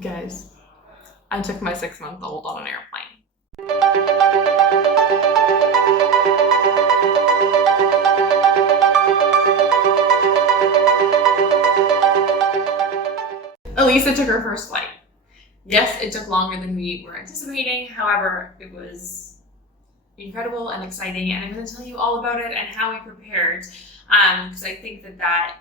Guys, I took my 6-month-old on an airplane. Elisa took her first flight. Yes, it took longer than we were anticipating. However, it was incredible and exciting, and I'm going to tell you all about it and how we prepared, because I think that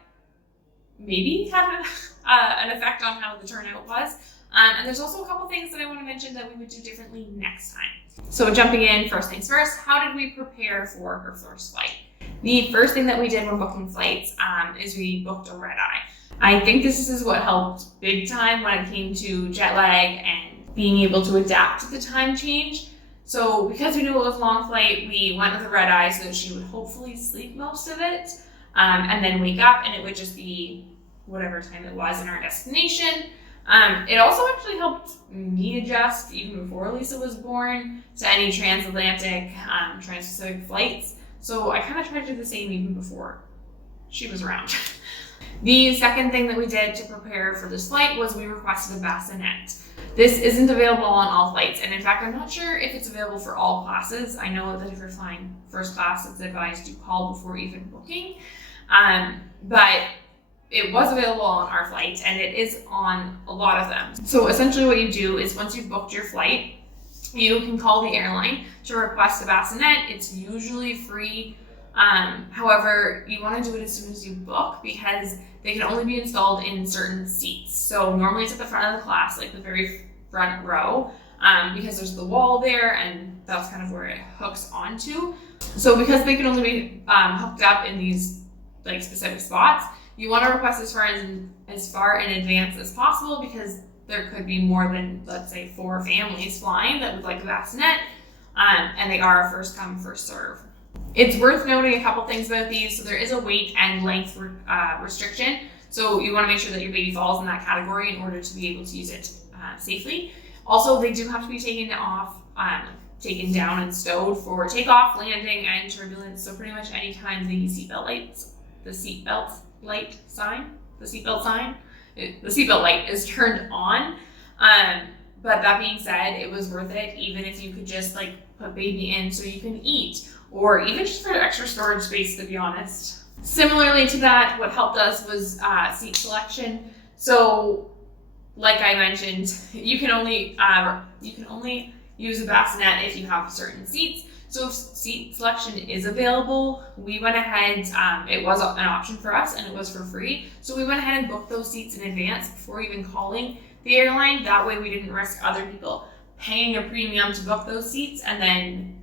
maybe had an effect on how the turnout was. And there's also a couple things that I want to mention that we would do differently next time. So jumping in, first things first, how did we prepare for her first flight? The first thing that we did when booking flights is we booked a Redeye. I think this is what helped big time when it came to jet lag and being able to adapt to the time change. So because we knew it was a long flight, we went with a Redeye so that she would hopefully sleep most of it, and then wake up and it would just be whatever time it was in our destination. It also actually helped me adjust even before Lisa was born to any transatlantic, trans-Pacific flights. So I kind of tried to do the same even before she was around. The second thing that we did to prepare for this flight was we requested a bassinet. This isn't available on all flights, and in fact, I'm not sure if it's available for all classes. I know that if you're flying first class, it's advised you call before even booking, but it was available on our flight, and it is on a lot of them. So essentially what you do is once you've booked your flight, you can call the airline to request a bassinet. It's usually free. However, you want to do it as soon as you book because they can only be installed in certain seats. So normally it's at the front of the class, like the very front row, because there's the wall there and that's kind of where it hooks onto. So because they can only be hooked up in these like specific spots, you want to request as far in advance as possible because there could be more than, let's say, 4 families flying that would like a bassinet, and they are a first come, first serve. It's worth noting a couple things about these. So there is a weight and length restriction. So you want to make sure that your baby falls in that category in order to be able to use it safely. Also, they do have to be taken down and stowed for takeoff, landing, and turbulence. So pretty much anytime the seatbelt light is turned on. But that being said, it was worth it, even if you could just like put baby in so you can eat, or even just for extra storage space, to be honest. Similarly to that, what helped us was seat selection. So, like I mentioned, you can only use a bassinet if you have certain seats. So if seat selection is available, we went ahead, it was an option for us and it was for free. So we went ahead and booked those seats in advance before even calling the airline. That way we didn't risk other people paying a premium to book those seats and then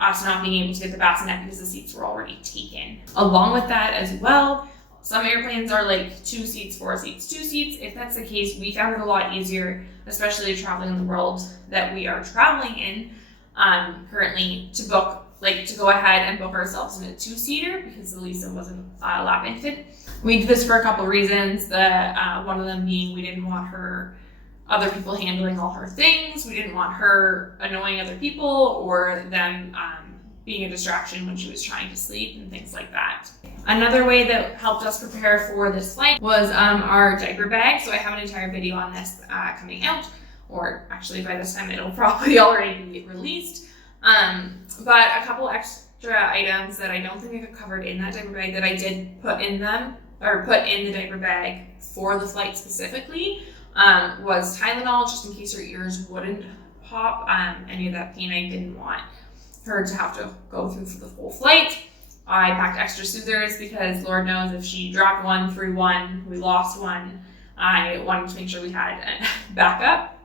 us not being able to get the bassinet because the seats were already taken. Along with that as well, some airplanes are like 2 seats, 4 seats, 2 seats. If that's the case, we found it a lot easier, especially traveling in the world that we are traveling in currently, to go ahead and book ourselves in a 2-seater because Elisa wasn't a lap infant. We did this for a couple of reasons. One of them being we didn't want other people handling all her things. We didn't want her annoying other people or them being a distraction when she was trying to sleep and things like that. Another way that helped us prepare for this flight was our diaper bag. So I have an entire video on this coming out, or actually by this time it'll probably already be released. But a couple extra items that I don't think I covered in that diaper bag that I did put in the diaper bag for the flight specifically was Tylenol, just in case her ears wouldn't pop. Any of that pain I didn't want her to have to go through for the whole flight. I packed extra soothers because Lord knows if she dropped one, threw one, we lost one. I wanted to make sure we had a backup.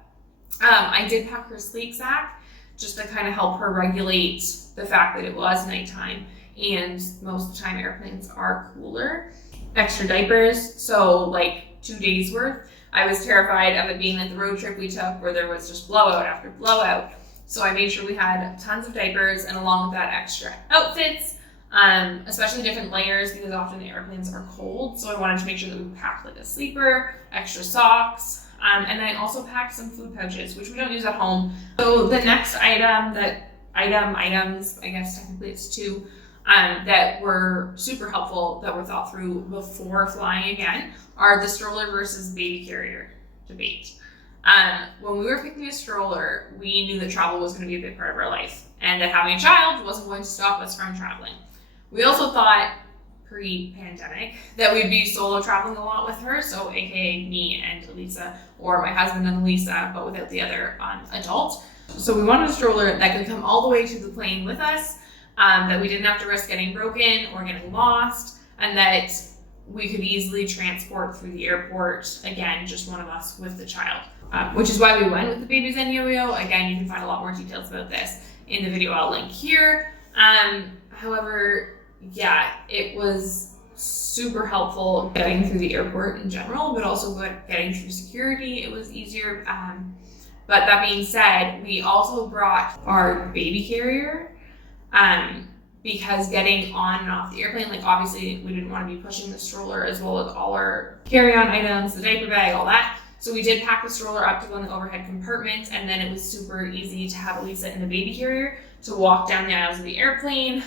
I did pack her sleep sack just to kind of help her regulate the fact that it was nighttime and most of the time airplanes are cooler. Extra diapers, so like 2 days worth. I was terrified of it being like the road trip we took where there was just blowout after blowout. So I made sure we had tons of diapers and along with that extra outfits, especially different layers because often the airplanes are cold. So I wanted to make sure that we packed like a sleeper, extra socks, and then I also packed some food pouches, which we don't use at home. So the next items, I guess technically it's 2, that were super helpful, that were thought through before flying again, are the stroller versus baby carrier. debate. When we were picking a stroller, we knew that travel was going to be a big part of our life, and that having a child wasn't going to stop us from traveling. We also thought, pre-pandemic, that we'd be solo traveling a lot with her, so aka me and Elisa, or my husband and Elisa, but without the other adult. So we wanted a stroller that could come all the way to the plane with us, that we didn't have to risk getting broken or getting lost, and that we could easily transport through the airport, again, just one of us with the child. Which is why we went with the Baby Zen Yo-Yo. Again, you can find a lot more details about this in the video I'll link here. However, yeah, it was super helpful getting through the airport in general, but also getting through security, it was easier. But that being said, we also brought our baby carrier, because getting on and off the airplane, like obviously we didn't want to be pushing the stroller as well as all our carry-on items, the diaper bag, all that. So we did pack the stroller up to go in the overhead compartment, and then it was super easy to have Elisa in the baby carrier to walk down the aisles of the airplane.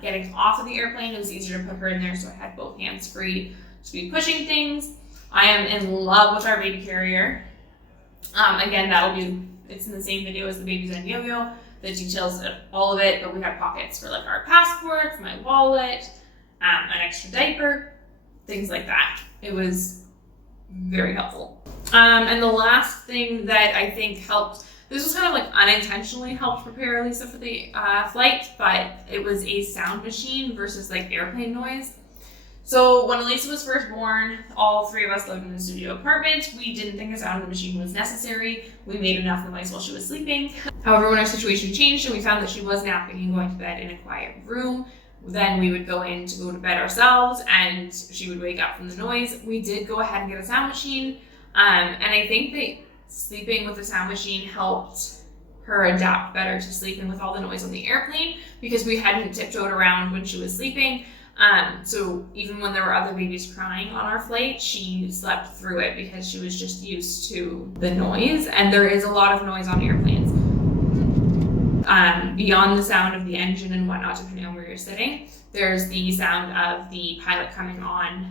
Getting off of the airplane, it was easier to put her in there, so I had both hands free to be pushing things. I am in love with our baby carrier. Again, it's in the same video as the Baby Zen Yo-Yo, the details of all of it, but we had pockets for like our passports, my wallet, an extra diaper, things like that. It was very helpful. And the last thing that I think helped, this was kind of like unintentionally helped prepare Elisa for the flight, but it was a sound machine versus like airplane noise. So when Elisa was first born, all three of us lived in a studio apartment. We didn't think a sound machine was necessary. We made enough noise while she was sleeping. However, when our situation changed and we found that she was napping and going to bed in a quiet room, then we would go in to go to bed ourselves and she would wake up from the noise. We did go ahead and get a sound machine. And I think that sleeping with the sound machine helped her adapt better to sleeping with all the noise on the airplane, because we hadn't tiptoed around when she was sleeping. So even when there were other babies crying on our flight, she slept through it because she was just used to the noise. And there is a lot of noise on airplanes. Beyond the sound of the engine and whatnot, depending on where you're sitting, there's the sound of the pilot coming on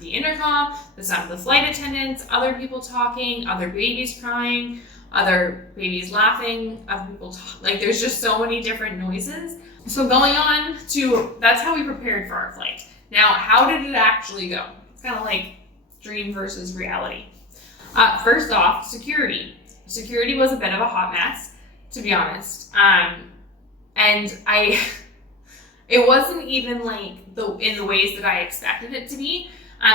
the intercom, the sound of the flight attendants, other people talking, other babies crying, other babies laughing, other people like there's just so many different noises. So going on to, that's how we prepared for our flight. Now, how did it actually go? It's kind of like dream versus reality. First off, security. Security was a bit of a hot mess, to be honest. And it wasn't even like in the ways that I expected it to be.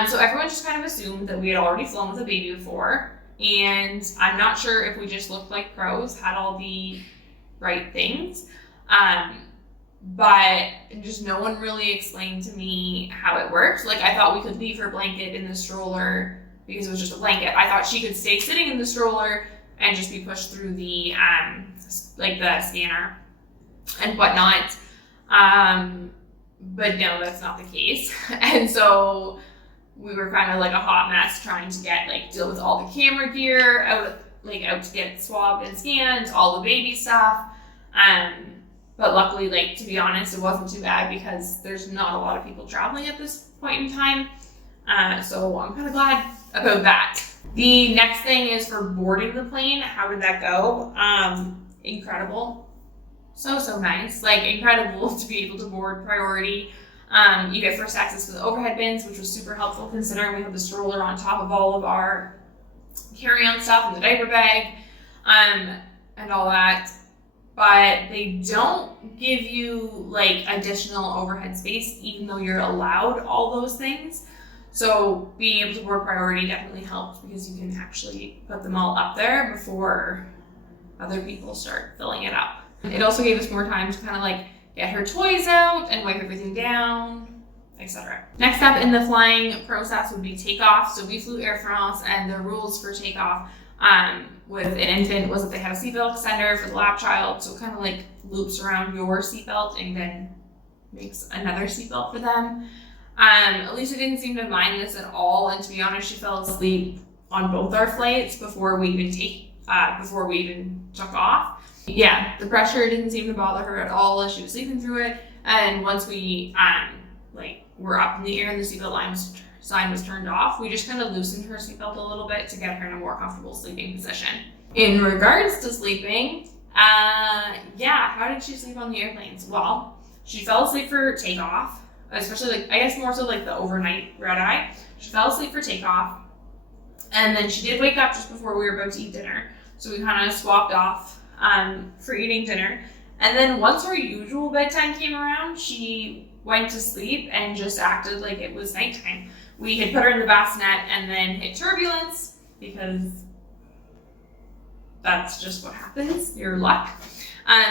So everyone just kind of assumed that we had already flown with a baby before. And I'm not sure if we just looked like pros, had all the right things. But just no one really explained to me how it worked. Like I thought we could leave her blanket in the stroller because it was just a blanket. I thought she could stay sitting in the stroller and just be pushed through the like the scanner and whatnot. But no, that's not the case. And so we were kind of like a hot mess trying to deal with all the camera gear out to get swabbed and scanned, all the baby stuff. But luckily, to be honest, it wasn't too bad because there's not a lot of people traveling at this point in time. So I'm kind of glad about that. The next thing is for boarding the plane. How did that go? Incredible. So nice. Incredible to be able to board priority. You get first access to the overhead bins, which was super helpful considering we have the stroller on top of all of our carry-on stuff and the diaper bag, and all that. But they don't give you additional overhead space, even though you're allowed all those things. So being able to board priority definitely helped because you can actually put them all up there before other people start filling it up. It also gave us more time to kind of get her toys out and wipe everything down, etc. Next up in the flying process would be takeoff. So we flew Air France, and the rules for takeoff with an infant was that they had a seatbelt extender for the lap child, so it kind of loops around your seatbelt and then makes another seatbelt for them. Alicia didn't seem to mind this at all, and to be honest, she fell asleep on both our flights before we even took off. Yeah, the pressure didn't seem to bother her at all as she was sleeping through it. And once we were up in the air and the seatbelt line was sign was turned off, we just kind of loosened her seatbelt a little bit to get her in a more comfortable sleeping position. In regards to sleeping, how did she sleep on the airplanes? Well, she fell asleep for takeoff, especially I guess more so the overnight red-eye. She fell asleep for takeoff, and then she did wake up just before we were about to eat dinner. So we kind of swapped off for eating dinner. And then once her usual bedtime came around, she went to sleep and just acted like it was nighttime. We had put her in the bassinet and then hit turbulence, because that's just what happens, your luck.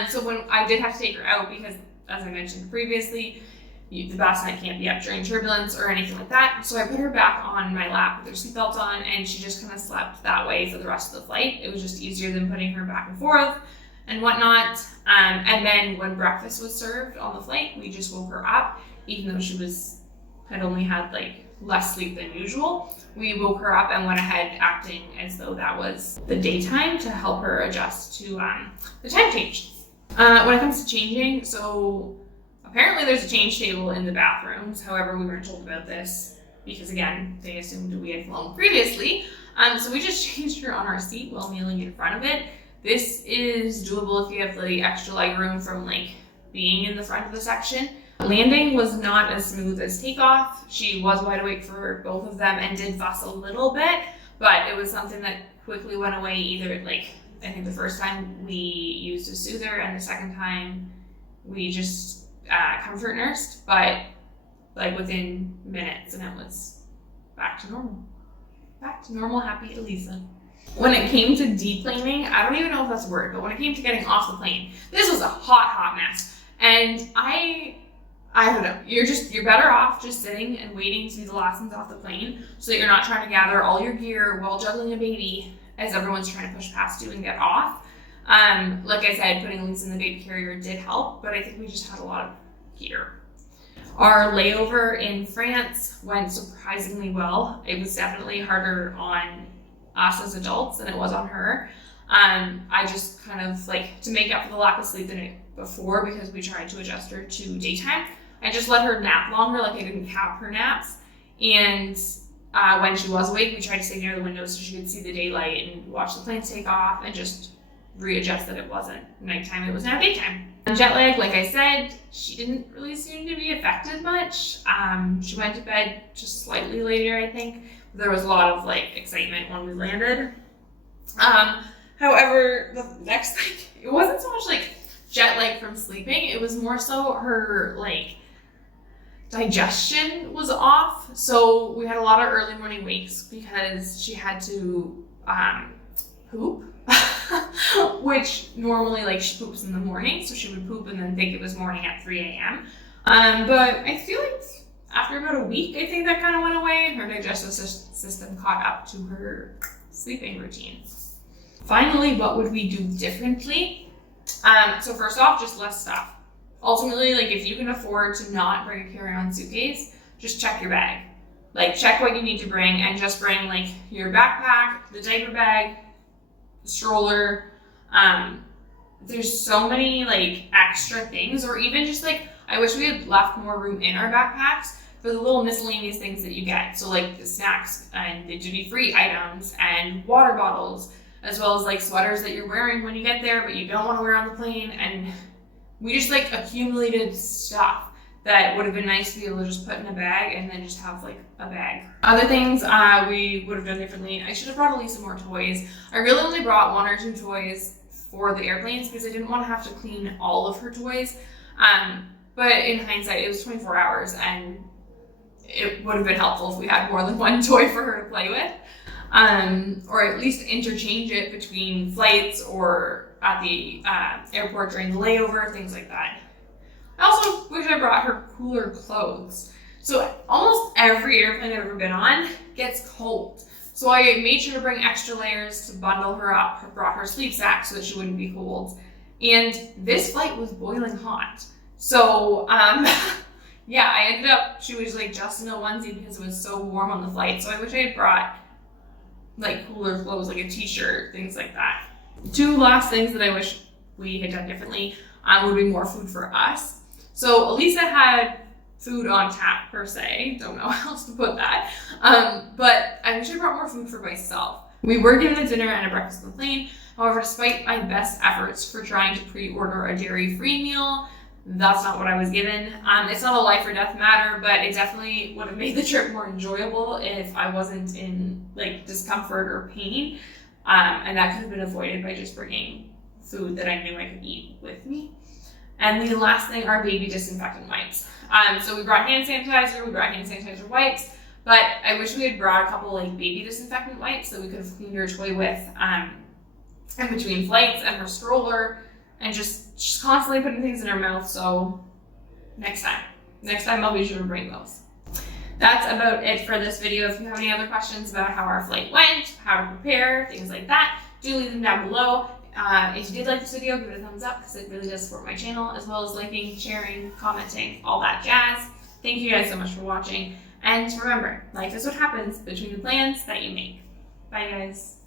So when I did have to take her out, because as I mentioned previously, the bassinet can't be up during turbulence or anything like that. So I put her back on my lap with her seatbelt on, and she just kind of slept that way for the rest of the flight. It was just easier than putting her back and forth and whatnot. And then when breakfast was served on the flight, we just woke her up, even though she had only had less sleep than usual. We woke her up and went ahead acting as though that was the daytime to help her adjust to the time change. When it comes to changing, so apparently there's a change table in the bathrooms. However, we weren't told about this because, again, they assumed we had flown previously. So we just changed her on our seat while kneeling in front of it. This is doable if you have the extra leg room from being in the front of the section. Landing was not as smooth as takeoff. She was wide awake for both of them and did fuss a little bit, but it was something that quickly went away. Either I think the first time we used a soother, and the second time we just comfort nursed, but within minutes, and it was back to normal, happy Elisa. When it came to deplaning, I don't even know if that's a word, but when it came to getting off the plane, this was a hot mess. And I don't know, you're better off just sitting and waiting to be the last ones off the plane, so that you're not trying to gather all your gear while juggling a baby as everyone's trying to push past you and get off. Like I said, putting Elisa in the baby carrier did help, but I think we just had a lot of gear. Our layover in France went surprisingly well. It was definitely harder on us as adults than it was on her. I just kind of to make up for the lack of sleep the night before, because we tried to adjust her to daytime, I just let her nap longer. I didn't cap her naps. And when she was awake, we tried to stay near the window so she could see the daylight and watch the planes take off, and just readjust that it wasn't nighttime, it was now daytime. Jet lag, like I said, she didn't really seem to be affected much. She went to bed just slightly later, I think. There was a lot of excitement when we landed. However, the next thing, it wasn't so much jet lag from sleeping, it was more so her digestion was off. So we had a lot of early morning wakes because she had to poop. Which normally she poops in the morning, so she would poop and then think it was morning at 3 a.m. But I feel after about a week, I think that kind of went away, and her digestive system caught up to her sleeping routine. Finally, what would we do differently? So first off, just less stuff. Ultimately, if you can afford to not bring a carry-on suitcase, just check your bag. Check what you need to bring, and just bring your backpack, the diaper bag, stroller. There's so many extra things, or even just I wish we had left more room in our backpacks for the little miscellaneous things that you get. So the snacks and the duty-free items and water bottles, as well as sweaters that you're wearing when you get there but you don't want to wear on the plane. And we just accumulated stuff that would have been nice to be able to just put in a bag and then just have a bag. Other things we would have done differently. I should have brought Elisa more toys. I really only brought 1 or 2 toys for the airplanes because I didn't want to have to clean all of her toys. But in hindsight, it was 24 hours, and it would have been helpful if we had more than 1 toy for her to play with. Or at least interchange it between flights or at the airport during the layover, things like that. I also wish I brought her cooler clothes. So almost every airplane I've ever been on gets cold. So I made sure to bring extra layers to bundle her up. I brought her sleep sack so that she wouldn't be cold. And this flight was boiling hot. So yeah, I ended up, she was just in a onesie because it was so warm on the flight. So I wish I had brought cooler clothes, a t-shirt, things like that. 2 last things that I wish we had done differently would be more food for us. So Elisa had food on tap per se. Don't know how else to put that. But I wish I brought more food for myself. We were given a dinner and a breakfast on the plane. However, despite my best efforts for trying to pre-order a dairy-free meal, that's not what I was given. It's not a life or death matter, but it definitely would have made the trip more enjoyable if I wasn't in like discomfort or pain. And that could have been avoided by just bringing food that I knew I could eat with me. And the last thing are baby disinfectant wipes. So we brought hand sanitizer, we brought hand sanitizer wipes, but I wish we had brought a couple like baby disinfectant wipes that we could have cleaned her toy with in between flights and her stroller, and just constantly putting things in her mouth. So next time I'll be sure to bring those. That's about it for this video. If you have any other questions about how our flight went, how to prepare, things like that, do leave them down below. If you did like this video, give it a thumbs up because it really does support my channel, as well as liking, sharing, commenting, all that jazz. Thank you guys so much for watching. And remember, life is what happens between the plans that you make. Bye guys.